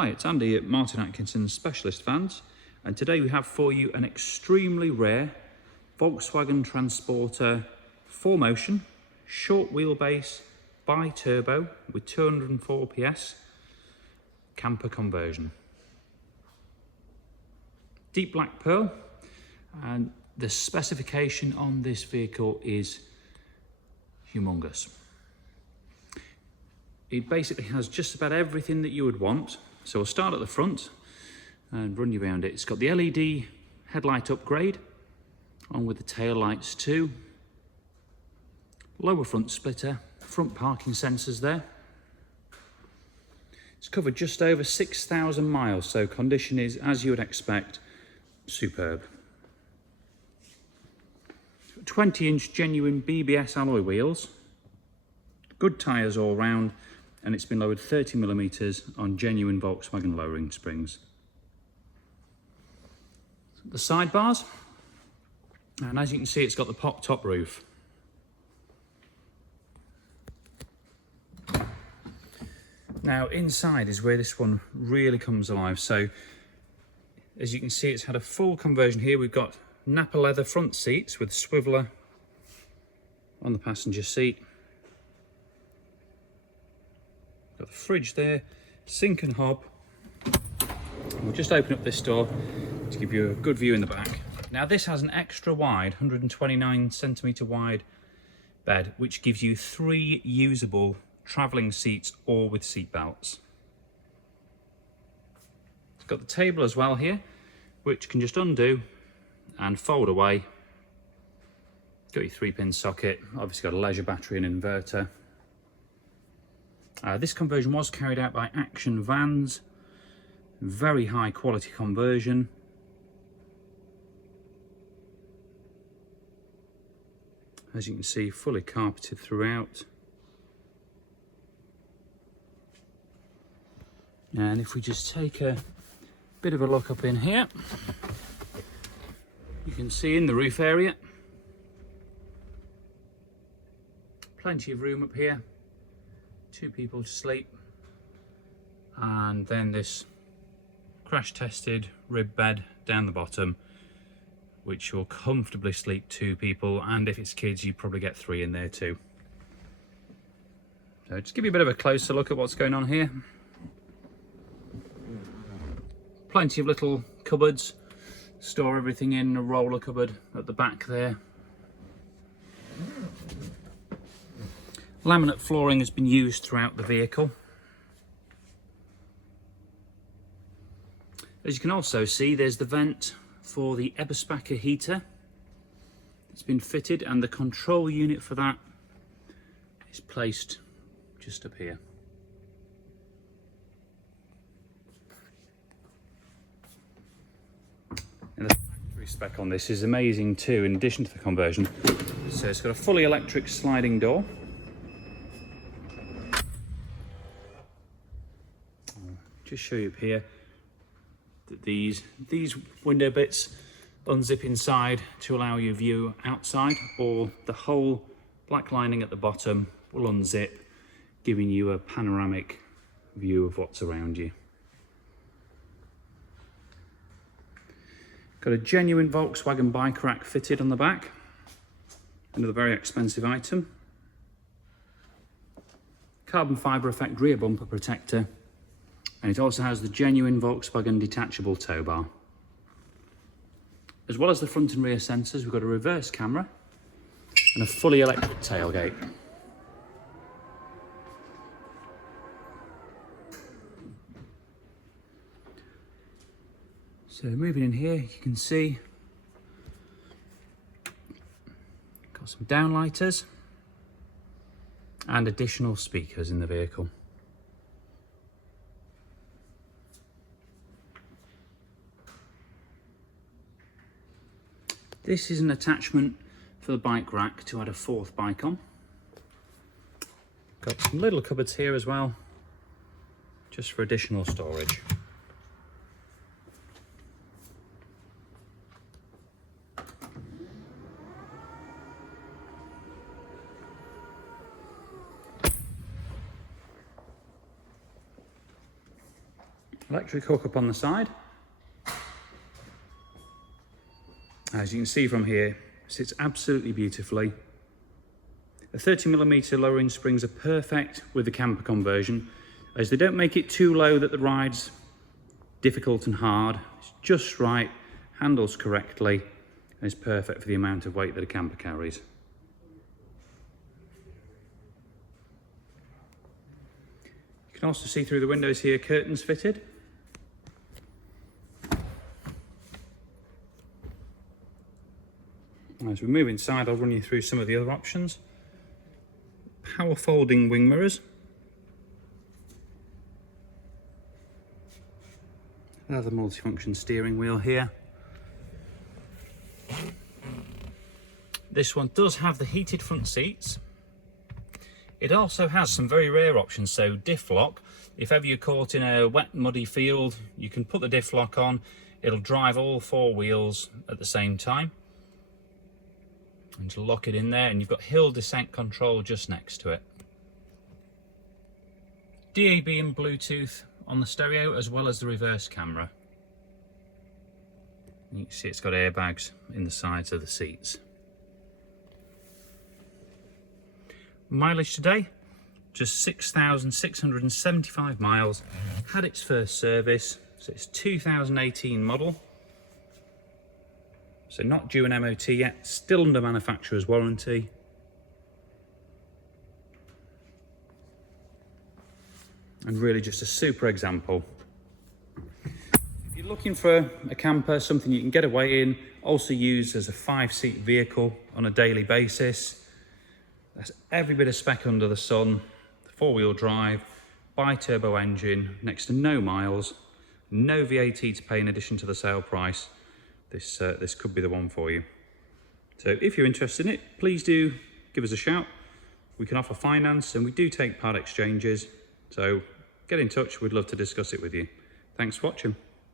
Hi, it's Andy at Martin Atkinson's Specialist Vans, and today we have for you an extremely rare Volkswagen Transporter 4Motion short wheelbase bi-turbo with 204 PS camper conversion. Deep black pearl, and the specification on this vehicle is humongous. It basically has just about everything that you would want. So we'll start at the front and run you around it. It's got the LED headlight upgrade, along with the tail lights too. Lower front splitter, front parking sensors there. It's covered just over 6,000 miles, so condition is, as you would expect, superb. 20-inch genuine BBS alloy wheels, good tyres all round, and it's been lowered 30mm on genuine Volkswagen lowering springs. The sidebars, and as you can see, it's got the pop top roof. Now inside is where this one really comes alive. So as you can see, it's had a full conversion here. We've got nappa leather front seats with swiveler on the passenger seat. Got the fridge there, sink and hob. We'll just open up this door to give you a good view in the back. Now this has an extra wide, 129cm wide bed, which gives you 3 usable travelling seats, all with seat belts. It's got the table as well here, which can just undo and fold away. Got your 3-pin socket, obviously got a leisure battery and inverter. This conversion was carried out by Action Vans. Very high quality conversion. As you can see, fully carpeted throughout. And if we just take a bit of a look up in here, you can see in the roof area, plenty of room up here. 2 people to sleep, and then this crash tested rib bed down the bottom, which will comfortably sleep 2 people, and if it's kids you probably get 3 in there too. So just give you a bit of a closer look at what's going on here. Plenty of little cupboards, store everything in a roller cupboard at the back there. Laminate flooring has been used throughout the vehicle. As you can also see, there's the vent for the Eberspacher heater. It's been fitted, and the control unit for that is placed just up here. And the factory spec on this is amazing too, in addition to the conversion. So it's got a fully electric sliding door. Just show you up here that these window bits unzip inside to allow you view outside, or the whole black lining at the bottom will unzip, giving you a panoramic view of what's around you. Got a genuine Volkswagen bike rack fitted on the back, another very expensive item. Carbon fibre effect rear bumper protector. And it also has the genuine Volkswagen detachable tow bar. As well as the front and rear sensors, we've got a reverse camera and a fully electric tailgate. So moving in here, you can see got some downlighters and additional speakers in the vehicle. This is an attachment for the bike rack to add a 4th bike on. Got some little cupboards here as well, just for additional storage. Electric hookup on the side. As you can see from here, it sits absolutely beautifully. The 30mm lowering springs are perfect with the camper conversion, as they don't make it too low that the ride's difficult and hard. It's just right, handles correctly, and is perfect for the amount of weight that a camper carries. You can also see through the windows here, curtains fitted. As we move inside, I'll run you through some of the other options. Power folding wing mirrors. Another multifunction steering wheel here. This one does have the heated front seats. It also has some very rare options, so diff lock. If ever you're caught in a wet, muddy field, you can put the diff lock on. It'll drive all four wheels at the same time. And just lock it in there, and you've got hill descent control just next to it. DAB and Bluetooth on the stereo, as well as the reverse camera. You can see it's got airbags in the sides of the seats. Mileage today, just 6,675 miles. Had its first service, so it's 2018 model. So not due an MOT yet, still under manufacturer's warranty. And really just a super example. If you're looking for a camper, something you can get away in, also used as a 5-seat vehicle on a daily basis. That's every bit of spec under the sun. 4-wheel drive, bi-turbo engine, next to no miles, no VAT to pay in addition to the sale price. This could be the one for you. So if you're interested in it, please do give us a shout. We can offer finance, and we do take part exchanges. So get in touch, we'd love to discuss it with you. Thanks for watching.